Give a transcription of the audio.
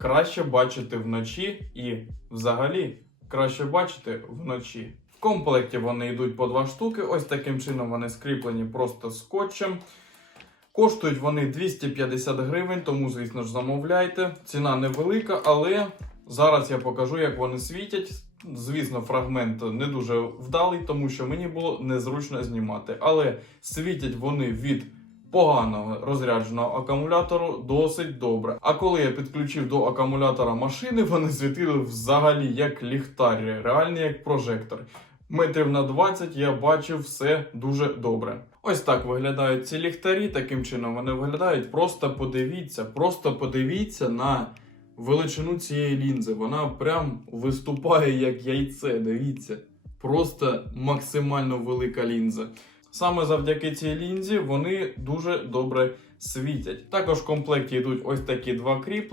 краще бачити вночі і взагалі краще бачити вночі. В комплекті вони йдуть по два штуки. Ось таким чином вони скріплені просто скотчем. Коштують вони 250 гривень, тому, звісно ж, замовляйте. Ціна невелика, але зараз я покажу, як вони світять. Звісно, фрагмент не дуже вдалий, тому що мені було незручно знімати. Але світять вони від поганого розрядженого акумулятору досить добре. А коли я підключив до акумулятора машини, вони світили взагалі як ліхтарі, реально як прожектор. Метрів на 20 я бачив все дуже добре. Ось так виглядають ці ліхтарі. Таким чином вони виглядають. Просто подивіться, просто подивіться на величину цієї лінзи. Вона прям виступає як яйце. Дивіться. Просто максимально велика лінза. Саме завдяки цій лінзі вони дуже добре світять. Також в комплекті йдуть ось такі два кріплення.